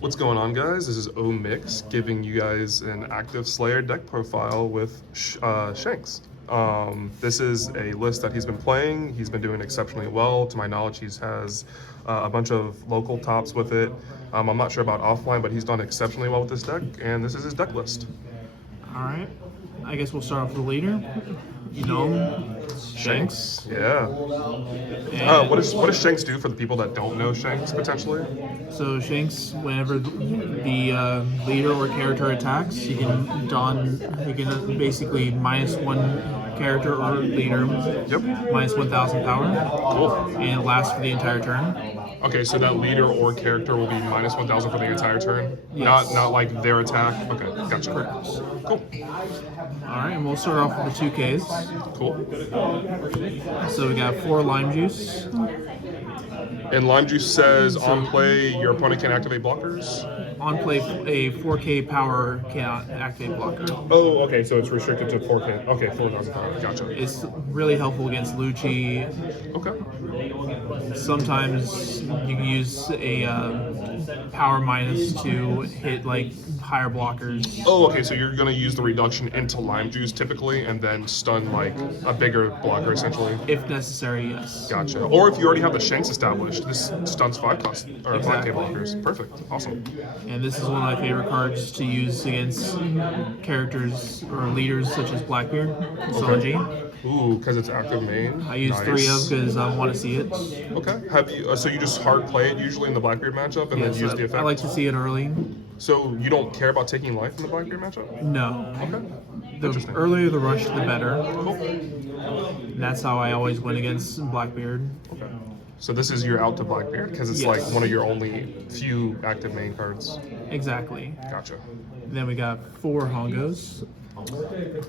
What's going on, guys? This is O-Mix giving you guys an ActiveSlayer deck profile with Shanks. This is a list that he's been playing. He's been doing exceptionally well. To my knowledge, he has a bunch of local tops with it. I'm not sure about offline, but he's done exceptionally well with this deck, and this is his deck list. All right. I guess we'll start off with the leader. You know him, Shanks. Yeah. What does Shanks do for the people that don't know Shanks, potentially? So Shanks, whenever the leader or character attacks, you can basically -1 character or leader, Yep. -1,000 power, Cool. and it lasts for the entire turn. Okay, so that leader or character will be -1,000 for the entire turn? Yes. Not like their attack? Okay, gotcha. Correct. Cool. All right, and we'll start off with the 2Ks. Cool. So we got 4 lime juice. And Lime Juice says, on play, your opponent can activate blockers? On play, a 4K power cannot activate blocker. Oh, okay, so it's restricted to 4K. Okay, 4,000 power. Gotcha. It's really helpful against Lucci. Okay. Sometimes you can use a power minus to hit like higher blockers. Oh, okay, so you're going to use the reduction into Lime Juice typically and then stun like a bigger blocker essentially? If necessary, yes. Gotcha. Or if you already have the Shanks established, this stuns 5K Exactly. blockers. Perfect. Awesome. And this is one of my favorite cards to use against characters or leaders such as Blackbeard, Sanji. Ooh, because it's active main. I use Nice. 3 of because I want to see it. Okay. Have you? So you just hard play it usually in the Blackbeard matchup and Yes, then use the effect. I like to see it early. So you don't care about taking life in the Blackbeard matchup? No. Okay. The Interesting. earlier the rush, the better. Cool. And that's how I always win against Blackbeard. Okay. So this is your out to Blackbeard because it's Yes. like one of your only few active main cards. Exactly. Gotcha. Then we got 4 Hongos.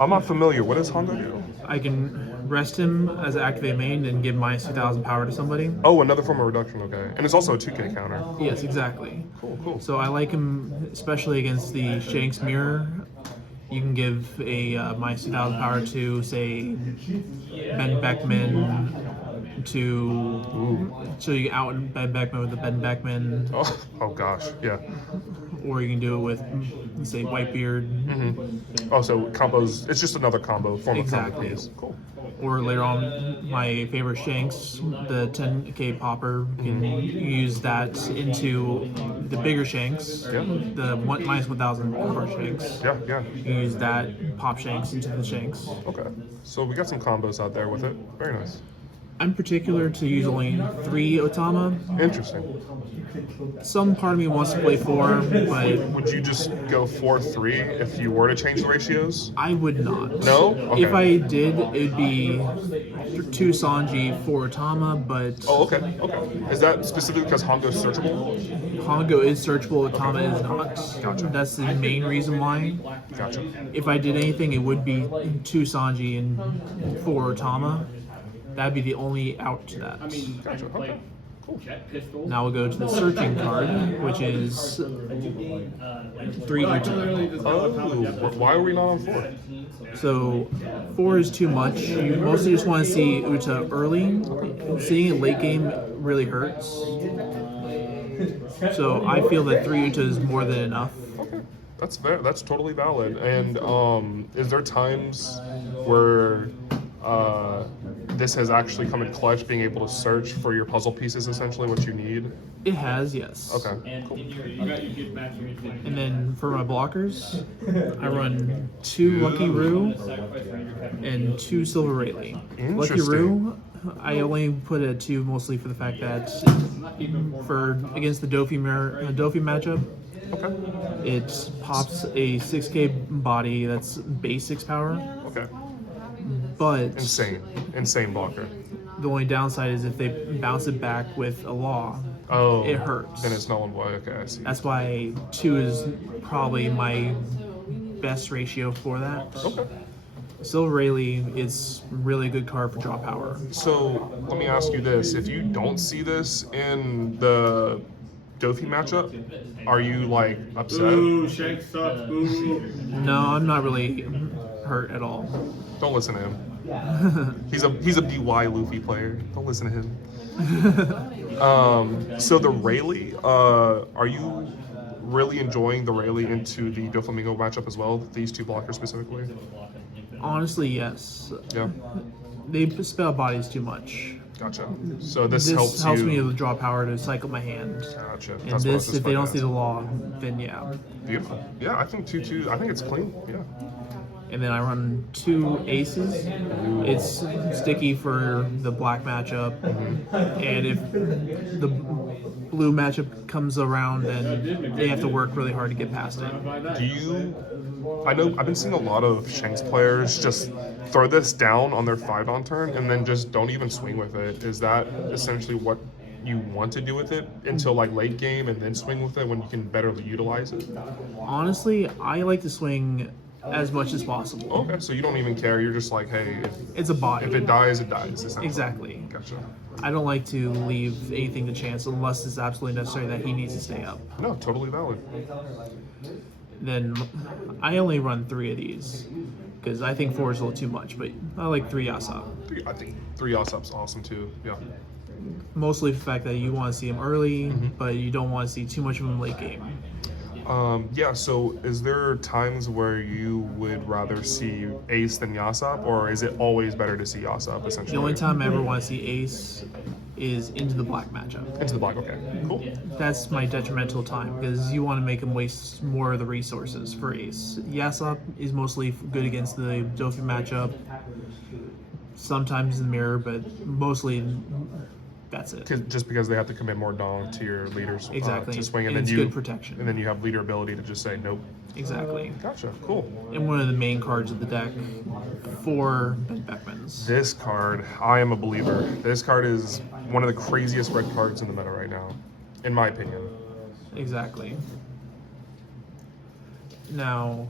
I'm not familiar. What does Hongo do? I can rest him as an activate main and give -2,000 power to somebody. Oh, another form of reduction. Okay. And it's also a 2K counter. Yes, exactly. Cool. Cool. So I like him, especially against the Shanks mirror. You can give a -2,000 power to, say, Ben Beckman so you can out Ben Beckman with the Ben Beckman, Oh gosh. Yeah. or you can do it with, say, Whitebeard, Oh, so combos. It's just another combo form Exactly. of combo piece. Cool. or later on my favorite Shanks, the 10K popper. You can use that into the bigger Shanks, Yeah. the -1,000 power Shanks. Yeah. Yeah. You can use that pop Shanks into the Shanks. Okay. So we got some combos out there with it. Very nice. I'm particular to use only 3 Otama. Interesting. Some part of me wants to play 4, but Would you just go 4-3 if you were to change the ratios? I would not. No? Okay. If I did, it'd be 2 Sanji, 4 Otama, but Oh, okay. Okay. Is that specifically because Hongo's searchable? Hongo is searchable, Otama is not. Gotcha. That's the main reason why. Gotcha. If I did anything, it would be 2 Sanji and 4 Otama. That'd be the only out to that. Gotcha. Okay. Cool. Now we'll go to the searching card, which is 3 Uta. Oh, why are we not on 4? So 4 is too much. You mostly just want to see Uta early. Seeing it late game really hurts. So I feel that 3 Uta is more than enough. Okay. That's fair. That's totally valid. And is there times where this has actually come in clutch, being able to search for your puzzle pieces, essentially what you need? It has, yes. Okay. Cool. And then for my blockers, I run 2 Lucky Roo and 2 Silver Rayleigh. Lucky Interesting. Roo, I only put a 2 mostly for the fact that against the Dofi matchup, it pops a 6K body that's base 6 power, Okay. but Insane blocker. the only downside is if they bounce it back with a law, Oh. it hurts. Then it's null and void. Okay, I see. That's why 2 is probably my best ratio for that. Okay. Silver Rayleigh is really good card for draw power. So let me ask you this: if you don't see this in the Dofi matchup, are you like upset? Ooh, Shanks sucks. Ooh. No, I'm not really hurt at all. Don't listen to him. He's a BY Luffy player. Don't listen to him. So the Rayleigh, are you really enjoying the Rayleigh into the Doflamingo matchup as well? These two blockers specifically. Honestly, yes. Yeah. They spell bodies too much. Gotcha. So this This helps me you. to draw power to cycle my hand. Gotcha. And That's what I was this, just if they about don't to see the ask. law, then yeah. Beautiful. Yeah, I think 2/2. I think it's clean. Yeah. And then I run 2 aces. It's sticky for the black matchup. And if the blue matchup comes around, then they have to work really hard to get past it. Do you? I know I've been seeing a lot of Shanks players just throw this down on their 5-on turn and then just don't even swing with it. Is that essentially what you want to do with it until like late game and then swing with it when you can better utilize it? Honestly, I like to swing as much as possible. Okay, so you don't even care. You're just like, hey, It's a body. if it dies, it dies. Essentially. Exactly. Gotcha. I don't like to leave anything to chance unless it's absolutely necessary that he needs to stay up. No, totally valid. Then I only run 3 of these because I think 4 is a little too much, but I like 3 Yasop. I think 3 Yasop's awesome too. Yeah. Mostly the fact that you want to see him early, but you don't want to see too much of him late game. Yeah, so is there times where you would rather see Ace than Yasop, or is it always better to see Yasop, essentially? The only time I ever want to see Ace is into the black matchup. Into the black, okay. Cool. That's my detrimental time because you want to make him waste more of the resources for Ace. Yasop is mostly good against the Dofi matchup, sometimes in the mirror, but mostly that's it. Just because they have to commit more dong to your leaders Exactly. to swing, And then it's you good protection. and then you have leader ability to just say nope. Exactly. Gotcha, cool. And one of the main cards of the deck for Ben Beckman's. This card, I am a believer. This card is one of the craziest red cards in the meta right now, in my opinion. Exactly. Now,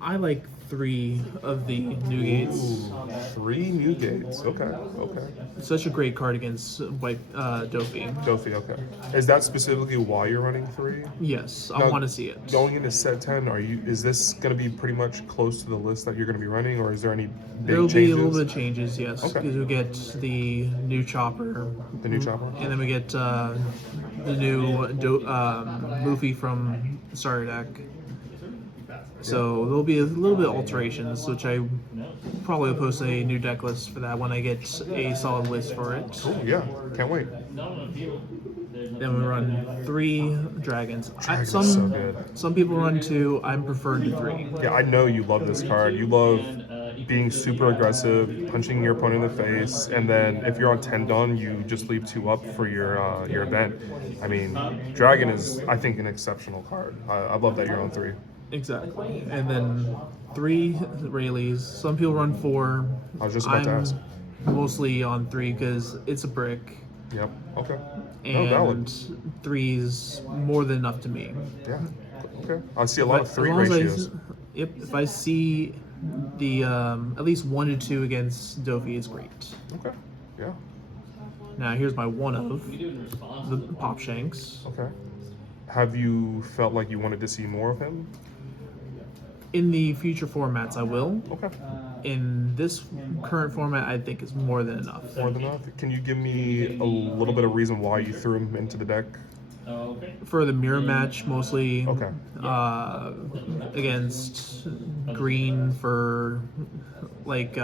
I like 3 of the new gates. Ooh, 3 new gates. Okay, okay. It's such a great card against white Dofi. Dofi, okay. Is that specifically why you're running 3? Yes, I Now, want to see it. Going into set 10, is this going to be pretty much close to the list that you're going to be running, or is there any big There will changes? be a little bit of changes, yes, Okay. because we get the new chopper, The new chopper? and then we get the new Luffy from the starter deck. So there'll be a little bit of alterations, which I probably will post a new deck list for that when I get a solid list for it. Cool, yeah. Can't wait. Then we run 3 dragons. Dragon's so good. Some people run 2. I'm preferred to 3. Yeah, I know you love this card. You love being super aggressive, punching your opponent in the face, and then if you're on 10 done, you just leave 2 up for your event. I mean, Dragon is, I think, an exceptional card. I love that you're on 3. Exactly. And then 3 Rayleighs. Some people run 4. I was just about to ask. Mostly on 3 because it's a brick. Yep. Okay. No, valid. And 3 is more than enough to me. Yeah. Okay. I see a lot of But 3 as long as ratios. if I see the at least 1 to 2 against Dofi, it's great. Okay. Yeah. Now here's my one of the Pop Shanks. Okay. Have you felt like you wanted to see more of him? In the future formats, I will. Okay. In this current format, I think is more than enough. More than enough. Can you give me a little bit of reason why you threw him into the deck? For the mirror match, mostly Okay. against green for like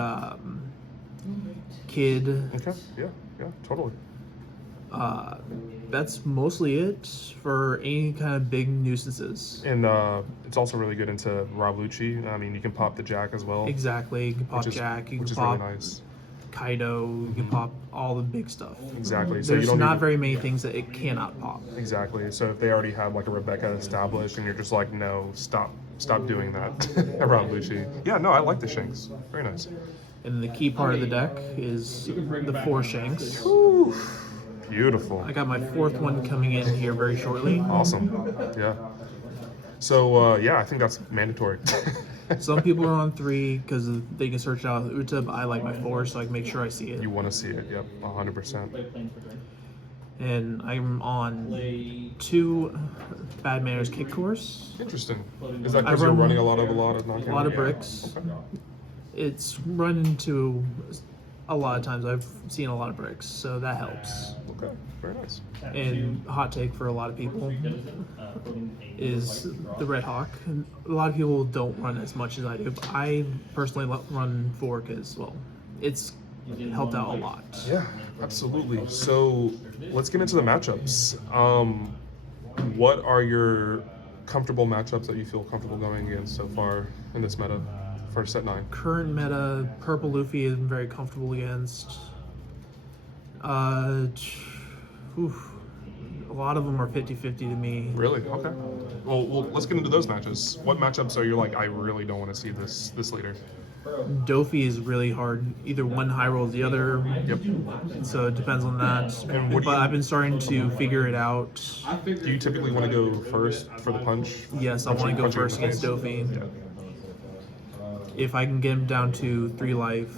Kid. Okay. Yeah. Yeah. Totally. That's mostly it for any kind of big nuisances. And it's also really good into Rob Lucci. I mean, you can pop the Jack as well. Exactly. You can pop Which is, Jack, you which can is pop really nice. Kaido, you can pop all the big stuff. Exactly. So There's you don't not even- very many things that it cannot pop. Exactly. So if they already have like a Rebecca established, and you're just like, no, stop doing that around Lucci. Yeah. No, I like the Shanks. Very nice. And the key part of the deck is the 4 Shanks. Whew. Beautiful. I got my 4th one coming in here very shortly. Awesome. Yeah. So yeah, I think that's mandatory. Some people are on 3 because they can search out Uta, but I like my 4, so I can make sure I see it. You want to see it? Yep, 100%. And I'm on 2 Bad Manners Kick Course. Interesting. Is that I because you're run running a lot of a lot of bricks. Okay. It's run into a lot of times I've seen a lot of bricks, so that helps. Okay, very nice. And hot take for a lot of people is the Red Hawk. And a lot of people don't run as much as I do, but I personally run 4 because, well, it's helped out a lot. Yeah, absolutely. So let's get into the matchups. What are your comfortable matchups that you feel comfortable going against so far in this meta for set 9? Current meta, Purple Luffy I'm very comfortable against. A lot of them are 50-50 to me. Really? Okay. Well, let's get into those matches. What matchups are you like, I really don't want to see this later? Dofi is really hard. Either one high rolls the other. Yep. So it depends on that. And what do But you- I've been starting to figure it out. Do you typically want to go first for the punch? Yes, I want to go Punching first in the against face? Dofi. Yeah. If I can get him down to 3 life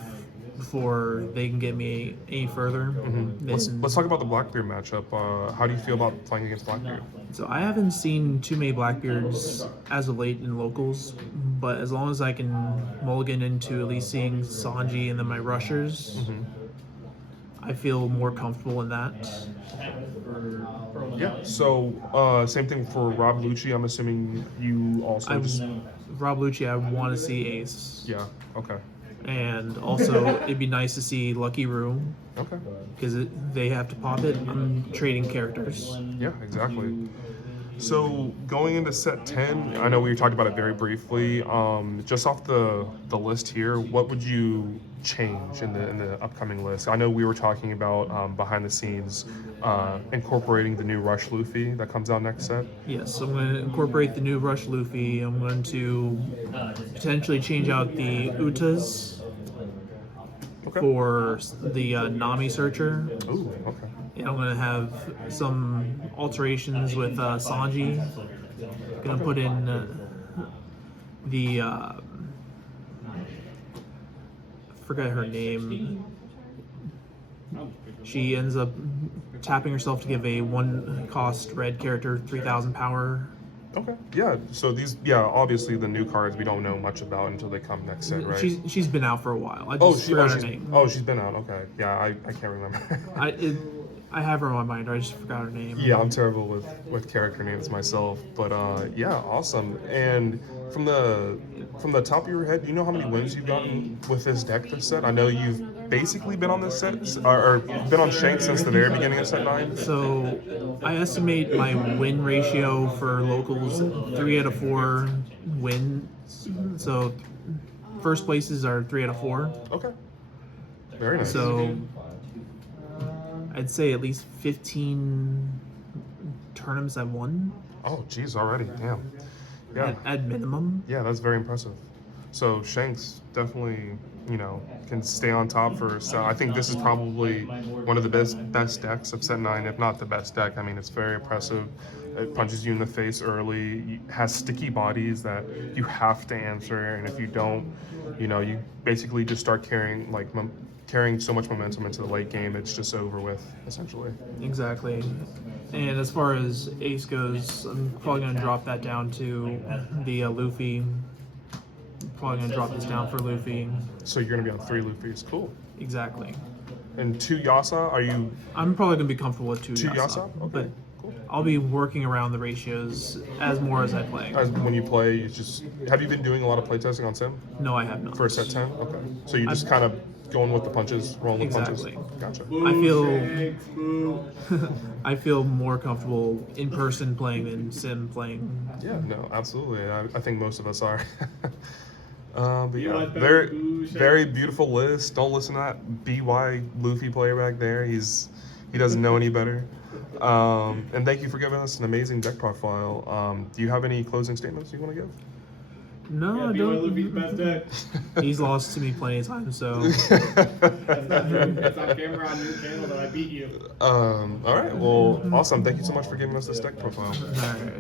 before they can get me any further, then Let's talk about the Blackbeard matchup. How do you feel about playing against Blackbeard? So I haven't seen too many Blackbeards as of late in locals, but as long as I can mulligan into at least seeing Sanji and then my rushers, I feel more comfortable in that. Yeah. So same thing for Rob Lucci. I'm assuming you also just. Rob Lucci, I want to see Ace. Yeah. Okay. And also, it'd be nice to see Lucky Roo, Okay. because they have to pop it. I'm trading characters. Yeah, exactly. So going into set 10, I know we talked about it very briefly. Just off the list here, what would you change in the upcoming list? I know we were talking about behind the scenes incorporating the new Rush Luffy that comes out next set. Yes, I'm going to incorporate the new Rush Luffy. I'm going to potentially change out the Utas Okay. for the Nami Searcher. Ooh, okay. And I'm going to have some alterations with Sanji. Going to put in the forget her name. She ends up tapping herself to give a 1-cost red character 3,000 power. Okay. Yeah. So these, obviously the new cards we don't know much about until they come next set, right? She's been out for a while. I just forgot her name. she's been out. Okay. Yeah, I can't remember. I have her on my mind. I just forgot her name. Yeah, I'm terrible with character names myself, but yeah, awesome. And from the top of your head, do you know how many wins you've gotten with this deck this set? I know you've basically been on this set, or been on Shanks since the very beginning of set 9. So I estimate my win ratio for locals 3 out of 4 wins. So first places are 3 out of 4. Okay. Very nice. So I'd say at least 15 tournaments I've won Oh, geez, already. Damn. Yeah. at minimum. Yeah, that's very impressive. So Shanks definitely, can stay on top for. So I think this is probably one of the best decks of set 9, if not the best deck. I mean, it's very impressive. It punches you in the face early. Has sticky bodies that you have to answer, and if you don't, you basically just start carrying so much momentum into the late game. It's just over with, essentially. Exactly. And as far as Ace goes, I'm probably going to drop that down to the Luffy. Probably going to drop this down for Luffy. So you're gonna be on 3 Luffy's. Cool. Exactly. And 2 Yasa. Are you I'm probably going to be comfortable with 2 2 Yasa. Yasa? Okay. But Cool. I'll be working around the ratios as I play. As when you play, have you been doing a lot of playtesting on Sim No, I have not. for set 10? Okay. So you just kind of going with the punches, rolling with Exactly. punches. Gotcha. I feel Shanks, boo. I feel more comfortable in person playing than sim playing. Yeah, no, absolutely. I think most of us are. But You yeah, like that boo, very beautiful list. Don't listen to that BY Luffy player back there. He doesn't know any better. And thank you for giving us an amazing deck profile. Do you have any closing statements you want to give? No, Yeah, I BY Luffy's don't. best deck. He's lost to me plenty of times, so That's not true. It's on camera on your channel that I beat you. All right. Well, awesome. Thank you so much for giving us this deck profile. all right.